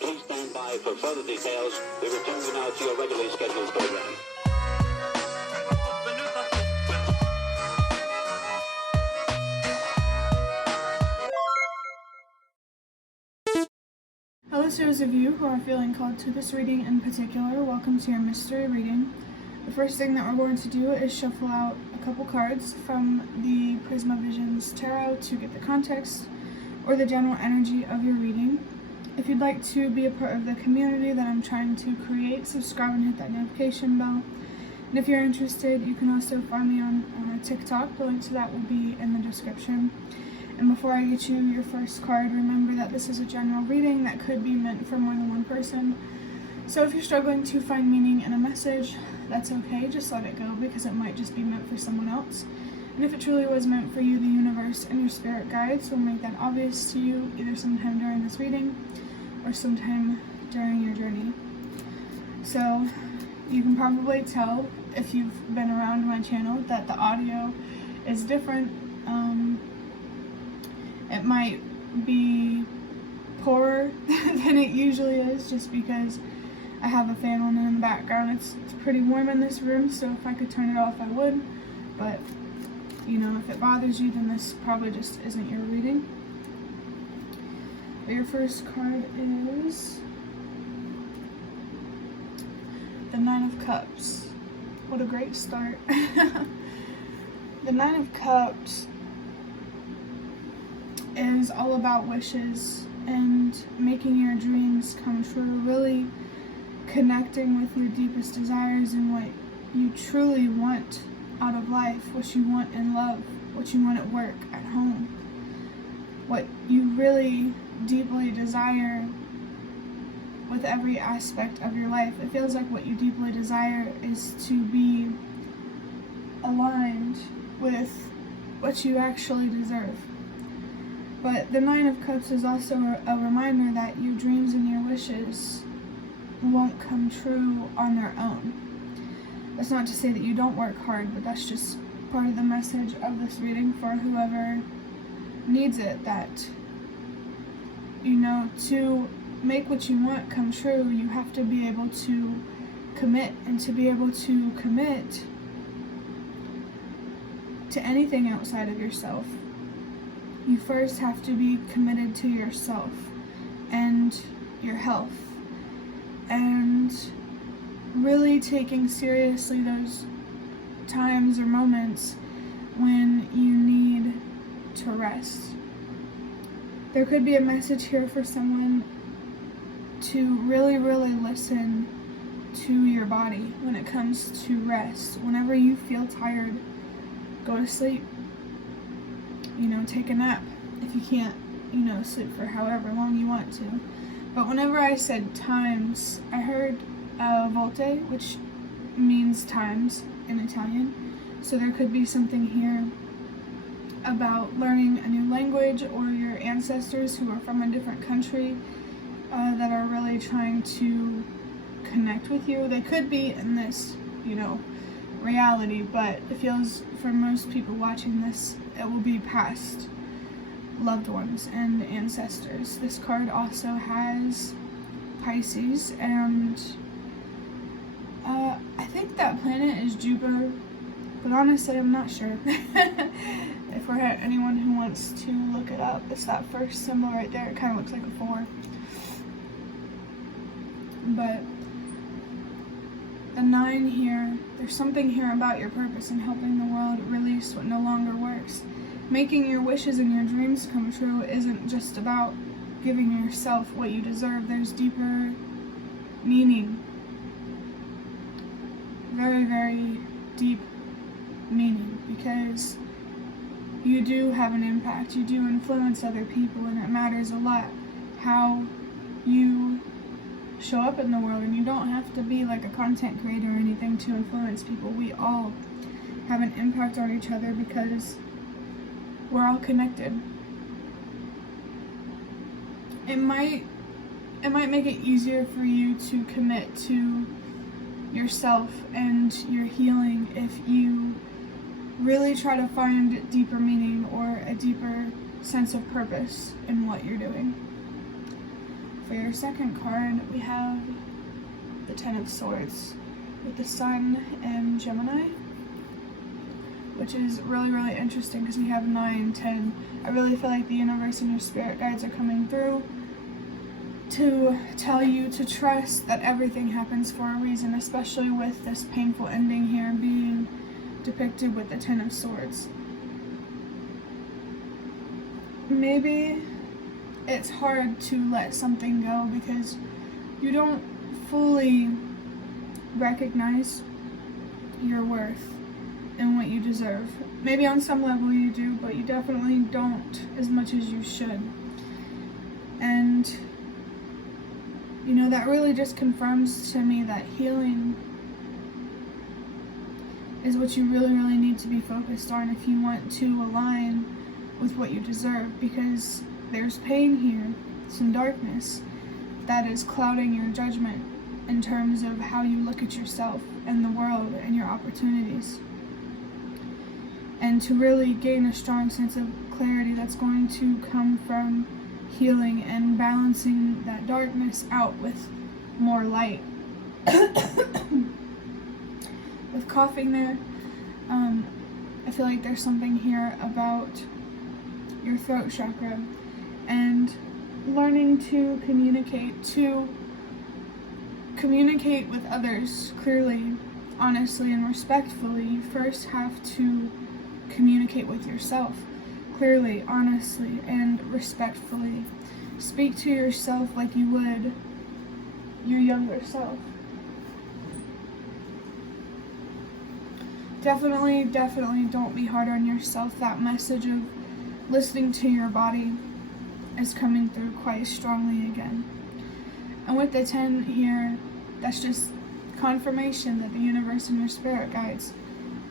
Please stand by for further details. We return you now to your regularly scheduled program. Hello to those of you who are feeling called to this reading in particular. Welcome to your mystery reading. The first thing that we're going to do is shuffle out a couple cards from the Prisma Visions Tarot to get the context or the general energy of your reading. If you'd like to be a part of the community that I'm trying to create, subscribe and hit that notification bell. And if you're interested, you can also find me on TikTok. The link to that will be in the description. And before I get you your first card, remember that this is a general reading that could be meant for more than one person. So if you're struggling to find meaning in a message, that's okay, just let it go because it might just be meant for someone else. And if it truly was meant for you, the universe and your spirit guides will make that obvious to you either sometime during this reading or sometime during your journey. So you can probably tell if you've been around my channel that the audio is different. It might be poorer than it usually is just because I have a fan on in the background. It's pretty warm in this room, so if I could turn it off I would, but you know, if it bothers you, then this probably just isn't your reading. But your first card is the Nine of Cups. What a great start. The Nine of Cups is all about wishes and making your dreams come true, really connecting with your deepest desires and what you truly want out of life, what you want in love, what you want at work, at home, what you really deeply desire with every aspect of your life. It feels like what you deeply desire is to be aligned with what you actually deserve. But the Nine of Cups is also a reminder that your dreams and your wishes won't come true on their own. That's not to say that you don't work hard, but that's just part of the message of this reading for whoever needs it, that, you know, to make what you want come true, you have to be able to commit, and to be able to commit to anything outside of yourself, you first have to be committed to yourself and your health, and really taking seriously those times or moments when you need to rest. There could be a message here for someone to really listen to your body when it comes to rest. Whenever you feel tired, go to sleep. You know, take a nap if you can't, you know, sleep for however long you want to. But whenever I said times, I heard volte, which means times in Italian. So there could be something here about learning a new language, or your ancestors who are from a different country that are really trying to connect with you. They could be in this, you know, reality, but it feels for most people watching this, it will be past loved ones and ancestors. This card also has Pisces, and I think that planet is Jupiter, but honestly I'm not sure. If we're anyone who wants to look it up, it's that first symbol right there. It kind of looks like a 4. But the 9 here, there's something here about your purpose in helping the world release what no longer works. Making your wishes and your dreams come true isn't just about giving yourself what you deserve. There's deeper meaning. Very deep meaning, because you do have an impact. You do influence other people, and it matters a lot how you show up in the world. And you don't have to be like a content creator or anything to influence people. We all have an impact on each other because we're all connected. It might make it easier for you to commit to yourself and your healing if you really try to find deeper meaning or a deeper sense of purpose in what you're doing. For your second card, we have the Ten of Swords with the Sun and Gemini, which is really, really interesting because we have 9, 10. I really feel like the universe and your spirit guides are coming through to tell you to trust that everything happens for a reason, especially with this painful ending here being depicted with the Ten of Swords. Maybe it's hard to let something go because you don't fully recognize your worth and what you deserve. Maybe on some level you do, but you definitely don't as much as you should. And you know, that really just confirms to me that healing is what you really, really need to be focused on if you want to align with what you deserve, because there's pain here, some darkness that is clouding your judgment in terms of how you look at yourself and the world and your opportunities. And to really gain a strong sense of clarity that's going to come from healing and balancing that darkness out with more light. With coughing there, I feel like there's something here about your throat chakra and learning to communicate with others clearly, honestly, and respectfully. You first have to communicate with yourself clearly, honestly, and respectfully. Speak to yourself like you would your younger self. Definitely don't be hard on yourself. That message of listening to your body is coming through quite strongly again. And with the 10 here, that's just confirmation that the universe and your spirit guides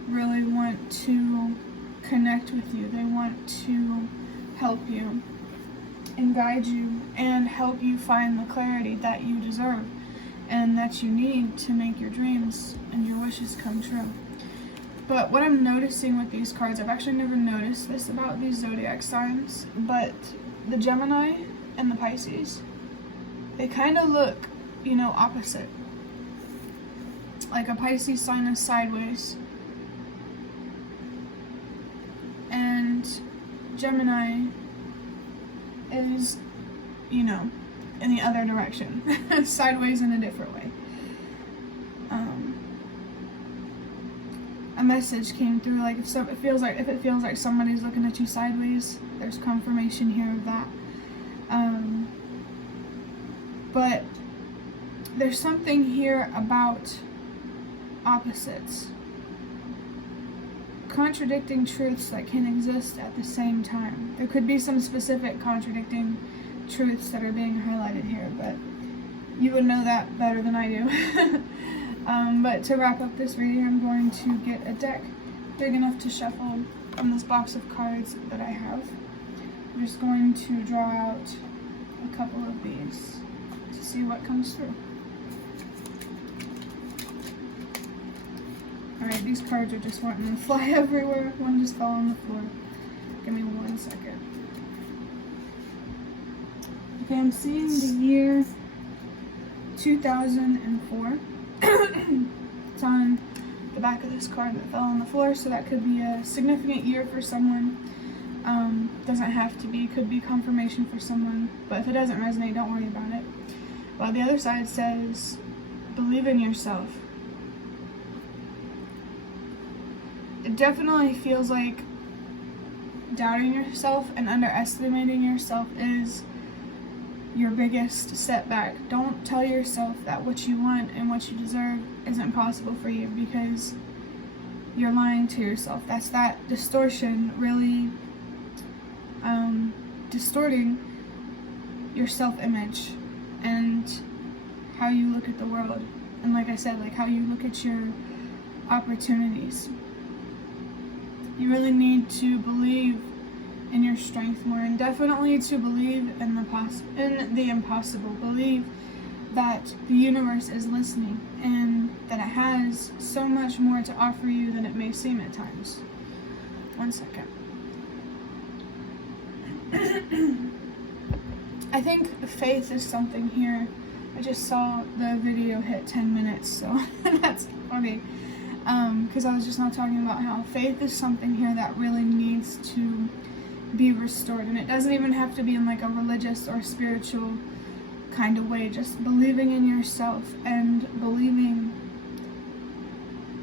really want to connect with you. They want to help you and guide you and help you find the clarity that you deserve and that you need to make your dreams and your wishes come true. But what I'm noticing with these cards, I've actually never noticed this about these zodiac signs, but the Gemini and the Pisces, they kind of look, opposite. Like a Pisces sign is sideways, and Gemini is, in the other direction, sideways in a different way. A message came through, like if it feels like somebody's looking at you sideways, there's confirmation here of that. But there's something here about opposites, contradicting truths that can exist at the same time. There could be some specific contradicting truths that are being highlighted here, but you would know that better than I do. But to wrap up this reading, I'm going to get a deck big enough to shuffle from this box of cards that I have. I'm just going to draw out a couple of these to see what comes through. Alright, these cards are just wanting to fly everywhere. One just fell on the floor. Give me 1 second. Okay, I'm seeing the year 2004. It's on the back of this card that fell on the floor, so that could be a significant year for someone. Doesn't have to be, could be confirmation for someone, but if it doesn't resonate, don't worry about it. Well, the other side says, believe in yourself. It definitely feels like doubting yourself and underestimating yourself is your biggest setback. Don't tell yourself that what you want and what you deserve isn't possible for you, because you're lying to yourself. That's that distortion really distorting your self-image and how you look at the world. And like I said, like how you look at your opportunities. You really need to believe in your strength more, and definitely to believe in the impossible. Believe that the universe is listening and that it has so much more to offer you than it may seem at times. 1 second. I think faith is something here. I just saw the video hit 10 minutes, so that's funny. Because I was just not talking about how faith is something here that really needs to be restored. And it doesn't even have to be in like a religious or spiritual kind of way. Just believing in yourself and believing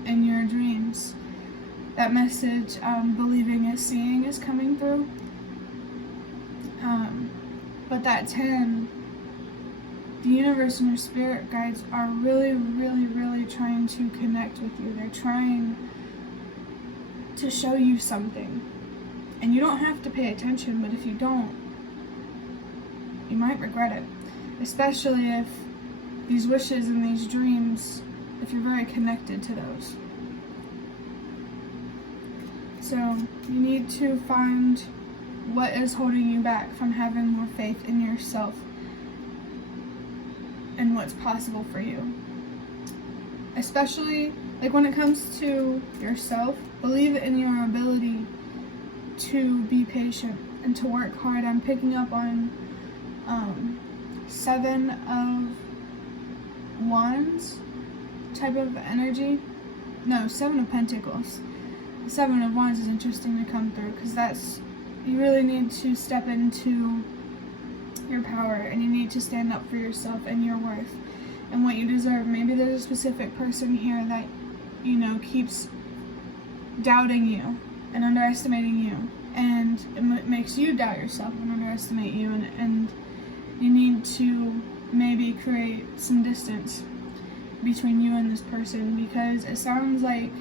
in your dreams. That message, believing is seeing, is coming through. But that 10, the universe and your spirit guides are really, really, really trying to connect with you. They're trying to show you something. And you don't have to pay attention, but if you don't, you might regret it. Especially if these wishes and these dreams, if you're very connected to those. So you need to find what is holding you back from having more faith in yourself and what's possible for you. Especially like when it comes to yourself, believe in your ability to be patient and to work hard. I'm picking up on 7 of Wands type of energy. No, 7 of Pentacles. 7 of Wands is interesting to come through because that's, you really need to step into your power and you need to stand up for yourself and your worth and what you deserve. Maybe there's a specific person here that, you know, keeps doubting you and underestimating you, and it makes you doubt yourself and underestimate you, and you need to maybe create some distance between you and this person, because it sounds like,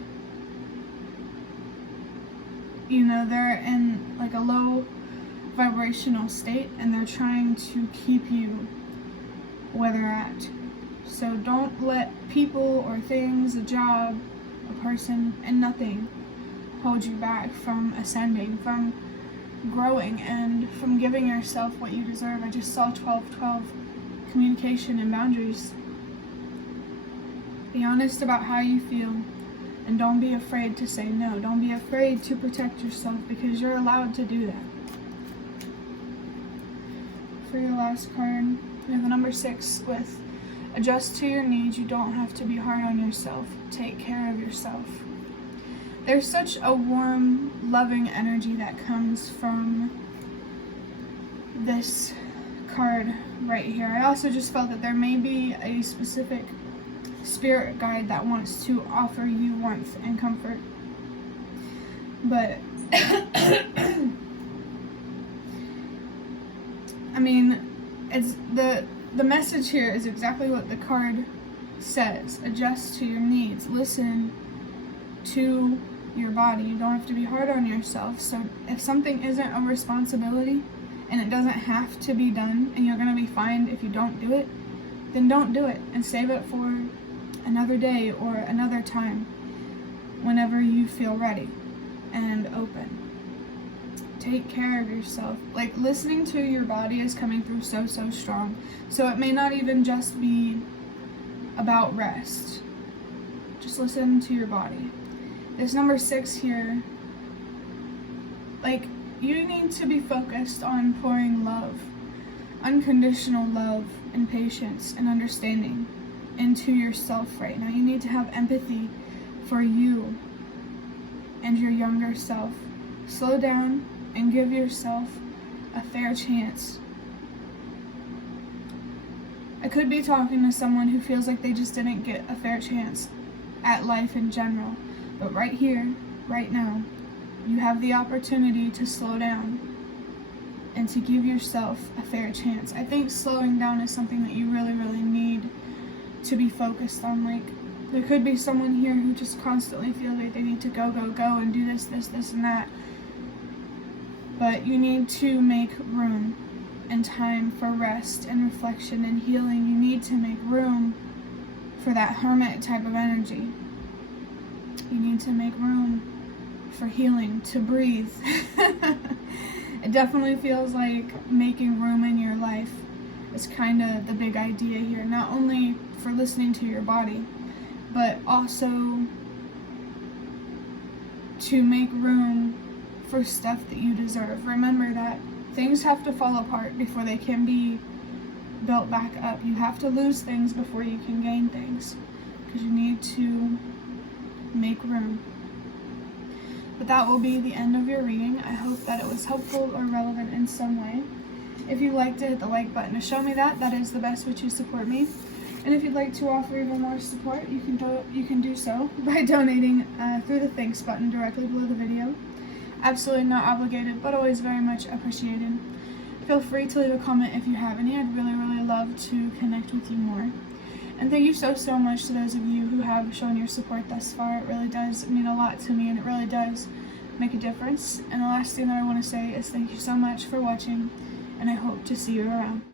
you know, they're in like a low vibrational state and they're trying to keep you where they're at. So don't let people or things, a job, a person, and nothing hold you back from ascending, from growing, and from giving yourself what you deserve. I just saw 12-12, communication and boundaries. Be honest about how you feel. And don't be afraid to say no. Don't be afraid to protect yourself, because you're allowed to do that. For your last card, we have a number 6 with adjust to your needs. You don't have to be hard on yourself. Take care of yourself. There's such a warm, loving energy that comes from this card right here. I also just felt that there may be a specific spirit guide that wants to offer you warmth and comfort. But I mean, it's the message here is exactly what the card says. Adjust to your needs. Listen to your body. You don't have to be hard on yourself. So if something isn't a responsibility and it doesn't have to be done, and you're going to be fine if you don't do it, then don't do it and save it for another day or another time, whenever you feel ready and open. Take care of yourself. Like, listening to your body is coming through so strong. So it may not even just be about rest. Just listen to your body. This number 6 here, like, you need to be focused on pouring love, unconditional love and patience and understanding into yourself right now. You need to have empathy for you and your younger self. Slow down and give yourself a fair chance. I could be talking to someone who feels like they just didn't get a fair chance at life in general, but right here, right now, you have the opportunity to slow down and to give yourself a fair chance. I think slowing down is something that you really need to be focused on. Like, there could be someone here who just constantly feels like they need to go and do this and that. But you need to make room and time for rest and reflection and healing. You need to make room for that hermit type of energy. You need to make room for healing, to breathe. It definitely feels like making room in your life is kind of the big idea here. Not only for listening to your body, but also to make room for stuff that you deserve. Remember that Things have to fall apart before they can be built back up. You have to lose things before you can gain things, because you need to make room. But that will be the end of your reading. I hope that it was helpful or relevant in some way. If you'd like to hit the like button to show me that is the best way to support me. And if you'd like to offer even more support, you can do so by donating through the thanks button directly below the video. Absolutely not obligated, but always very much appreciated. Feel free to leave a comment if you have any. I'd really, really love to connect with you more. And thank you so, so much to those of you who have shown your support thus far. It really does mean a lot to me, and it really does make a difference. And the last thing that I want to say is thank you so much for watching, and I hope to see you around.